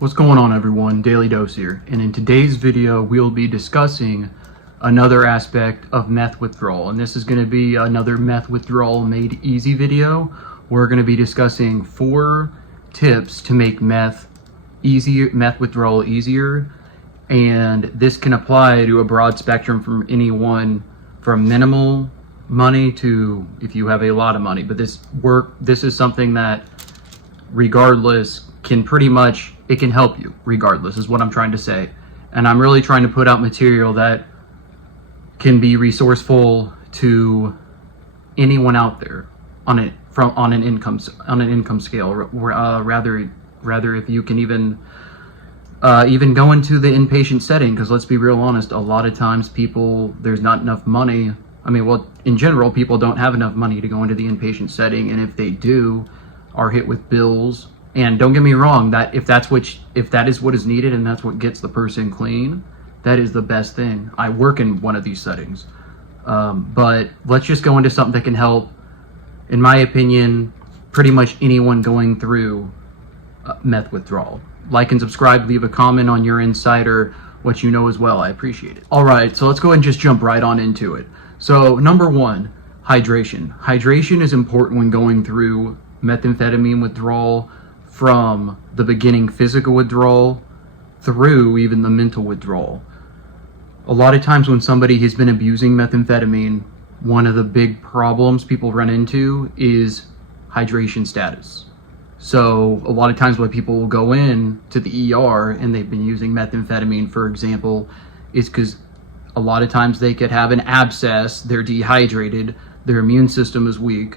What's going on, everyone? Daily Dose here, and in today's video we'll be discussing another aspect of meth withdrawal, and this is going to be another meth withdrawal made easy video. We're going to be discussing 4 tips to make meth withdrawal easier, and this can apply to a broad spectrum from anyone from minimal money to if you have a lot of money. But this is something that regardless can pretty much, it can help you regardless, is what I'm trying to say. And I'm really trying to put out material that can be resourceful to anyone out there on an income scale. Rather if you can even go into the inpatient setting, because let's be real honest, a lot of times there's not enough money. In general, people don't have enough money to go into the inpatient setting, and if they do, are hit with bills. And don't get me wrong, that if that is what is needed and that's what gets the person clean, that is the best thing. I work in one of these settings, but let's just go into something that can help, in my opinion, pretty much anyone going through meth withdrawal. Like and subscribe, leave a comment on your insight or what you know as well. I appreciate it. All right, so let's go ahead and just jump right on into it. So number 1, hydration. Hydration is important when going through methamphetamine withdrawal, from the beginning physical withdrawal through even the mental withdrawal. A lot of times when somebody has been abusing methamphetamine, one of the big problems people run into is hydration status. So a lot of times when people will go in to the ER and they've been using methamphetamine, for example, is because a lot of times they could have an abscess, they're dehydrated, their immune system is weak.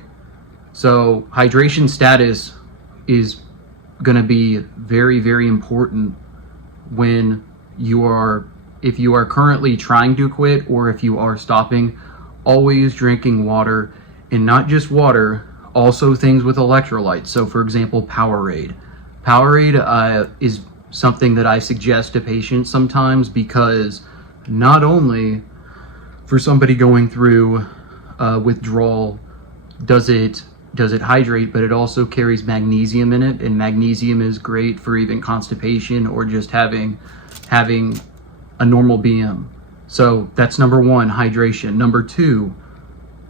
So hydration status is going to be very, very important when if you are currently trying to quit, or if you are stopping. Always drinking water, and not just water, also things with electrolytes. So for example, Powerade is something that I suggest to patients sometimes, because not only for somebody going through withdrawal does it hydrate, but it also carries magnesium in it, and magnesium is great for even constipation or just having a normal BM. So that's number 1, hydration. Number 2,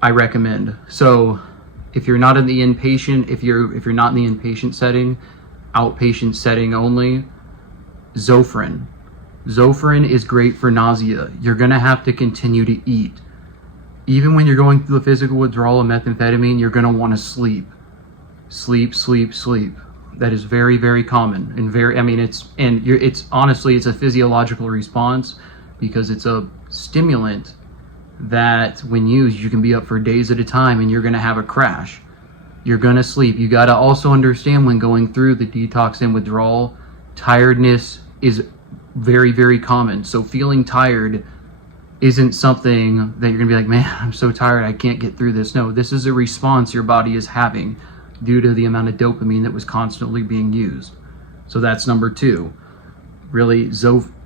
I recommend, so if you're not in the inpatient, if you're not in the inpatient setting, outpatient setting only, Zofran. Zofran is great for nausea. You're gonna have to continue to eat. Even when you're going through the physical withdrawal of methamphetamine, you're going to want to sleep. That is very, very common, and it's honestly a physiological response, because it's a stimulant that when used, you can be up for days at a time and you're going to have a crash. You're going to sleep. You got to also understand, when going through the detox and withdrawal, tiredness is very, very common. So feeling tired isn't something that you're gonna be like, man, I'm so tired, I can't get through this. No, this is a response your body is having due to the amount of dopamine that was constantly being used. So that's number 2. Really,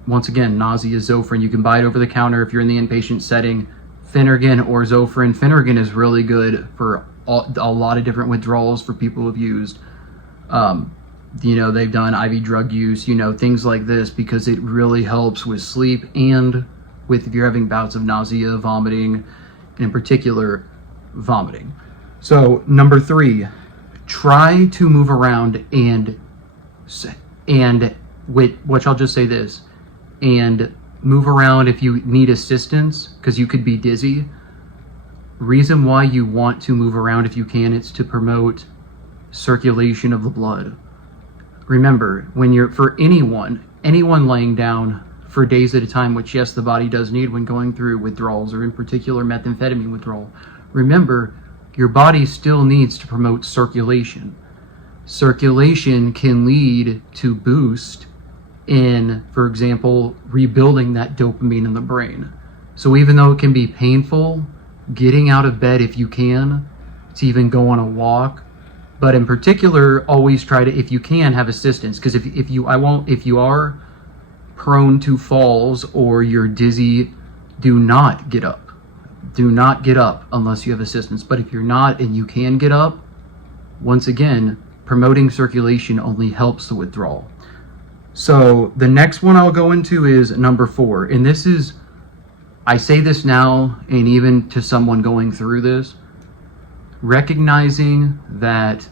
once again, nausea, Zofran. You can buy it over the counter if you're in the inpatient setting. Phenergan or Zofran. Phenergan is really good for a lot of different withdrawals for people who've used. They've done IV drug use, things like this, because it really helps with sleep and if you're having bouts of nausea, vomiting, and in particular, vomiting. So number 3, try to move around and which I'll just say this, and move around if you need assistance, because you could be dizzy. Reason why you want to move around if you can, it's to promote circulation of the blood. Remember, for anyone laying down for days at a time, which yes, the body does need when going through withdrawals, or in particular methamphetamine withdrawal, remember, your body still needs to promote circulation. Circulation can lead to boost in, for example, rebuilding that dopamine in the brain. So even though it can be painful, getting out of bed if you can, to even go on a walk, but in particular, always try to, if you can, have assistance, because if you are prone to falls or you're dizzy, do not get up. Do not get up unless you have assistance. But if you're not and you can get up, once again, promoting circulation only helps the withdrawal. So the next one I'll go into is number 4. And this is, I say this now, and even to someone going through this, recognizing that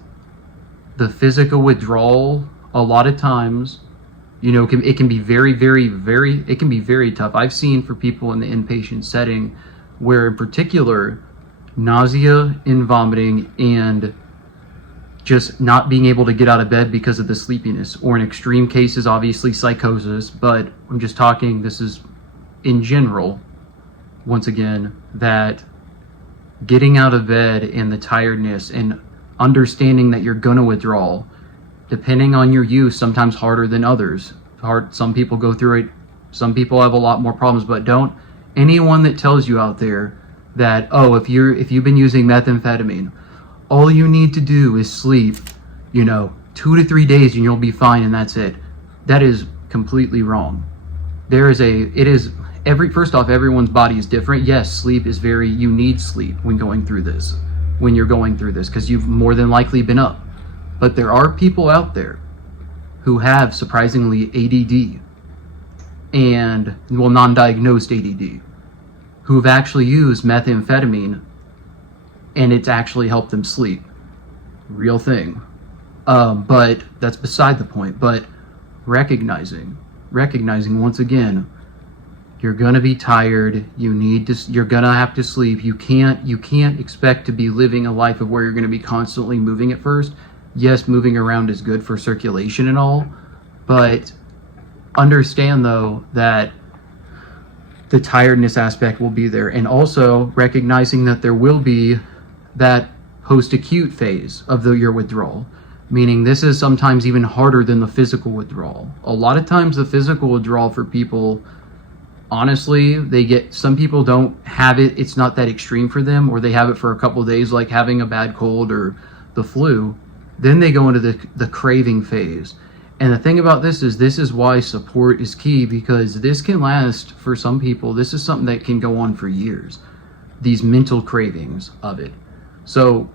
the physical withdrawal, a lot of times, it can be it can be very tough. I've seen for people in the inpatient setting where, in particular, nausea and vomiting and just not being able to get out of bed because of the sleepiness, or in extreme cases, obviously psychosis, but I'm just talking, this is in general, once again, that getting out of bed and the tiredness and understanding that you're gonna withdraw, depending on your use, sometimes harder than others. Some people go through it, some people have a lot more problems, but anyone that tells you out there that, oh, if you've been using methamphetamine, all you need to do is sleep, 2 to 3 days and you'll be fine and that's it. That is completely wrong. First off, everyone's body is different. Yes, you need sleep when you're going through this, because you've more than likely been up. But there are people out there who have, surprisingly, ADD non-diagnosed ADD, who've actually used methamphetamine and it's actually helped them sleep. Real thing. But that's beside the point. But recognizing once again, you're gonna be tired. You're gonna have to sleep. You can't expect to be living a life of where you're gonna be constantly moving at first. Yes, moving around is good for circulation and all, but understand though that the tiredness aspect will be there, and also recognizing that there will be that post-acute phase of your withdrawal, meaning this is sometimes even harder than the physical withdrawal. A lot of times the physical withdrawal for people, honestly, some people don't have it, it's not that extreme for them, or they have it for a couple of days, like having a bad cold or the flu. Then they go into the craving phase. And the thing about this is why support is key, because this can last for some people. This is something that can go on for years, these mental cravings of it. So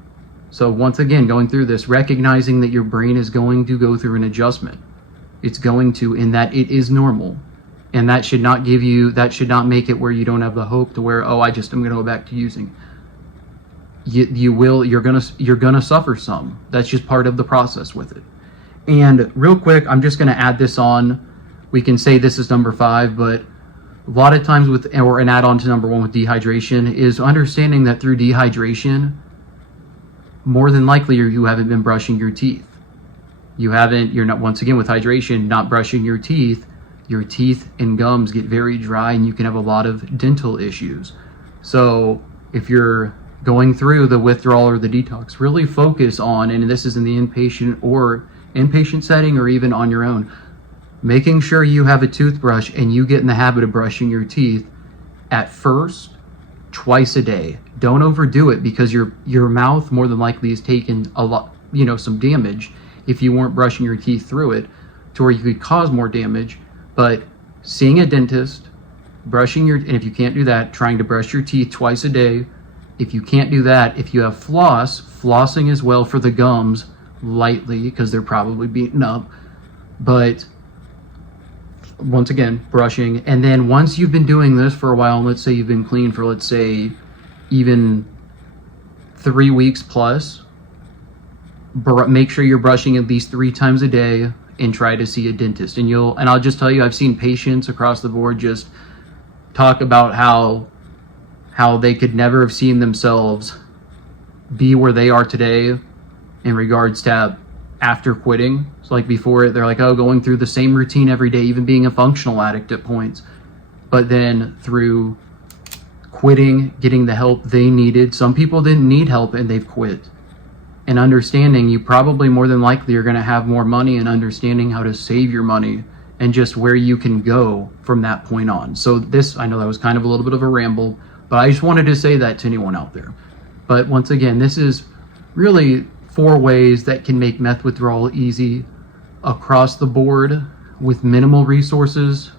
once again, going through this, recognizing that your brain is going to go through an adjustment. It's going to, in that it is normal. And that should not make it where you don't have the hope to where, I'm going to go back to using. You're gonna suffer some. That's just part of the process with it. And real quick, I'm just gonna add this on. We can say this is number 5, but a lot of times or an add-on to number 1 with dehydration is understanding that through dehydration, more than likely you haven't been brushing your teeth. You're not, once again, with hydration, not brushing your teeth and gums get very dry and you can have a lot of dental issues. So if you're going through the withdrawal or the detox, really focus on, and this is in the inpatient setting or even on your own, making sure you have a toothbrush and you get in the habit of brushing your teeth at first twice a day. Don't overdo it, because your mouth more than likely is taking a lot, some damage if you weren't brushing your teeth through it, to where you could cause more damage. But seeing a dentist, and if you can't do that, trying to brush your teeth twice a day. If you can't do that, if you have flossing as well for the gums, lightly, because they're probably beaten up. But once again, brushing. And then once you've been doing this for a while, and let's say you've been clean for, let's say, even 3 weeks plus, make sure you're brushing at least 3 times a day and try to see a dentist. And I'll just tell you, I've seen patients across the board just talk about how they could never have seen themselves be where they are today in regards to after quitting. So like before, they're like, going through the same routine every day, even being a functional addict at points. But then through quitting, getting the help they needed, some people didn't need help and they've quit. And understanding you probably more than likely are going to have more money, and understanding how to save your money and just where you can go from that point on. So this, I know that was kind of a little bit of a ramble, but I just wanted to say that to anyone out there. But once again, this is really 4 ways that can make meth withdrawal easy across the board with minimal resources,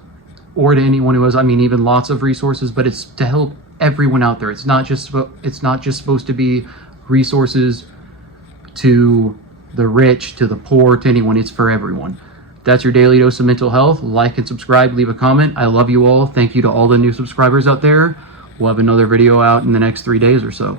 or to anyone who has, even lots of resources, but it's to help everyone out there. It's not just supposed to be resources to the rich, to the poor, to anyone. It's for everyone. That's your daily dose of mental health. Like and subscribe, leave a comment. I love you all. Thank you to all the new subscribers out there. We'll have another video out in the next 3 days or so.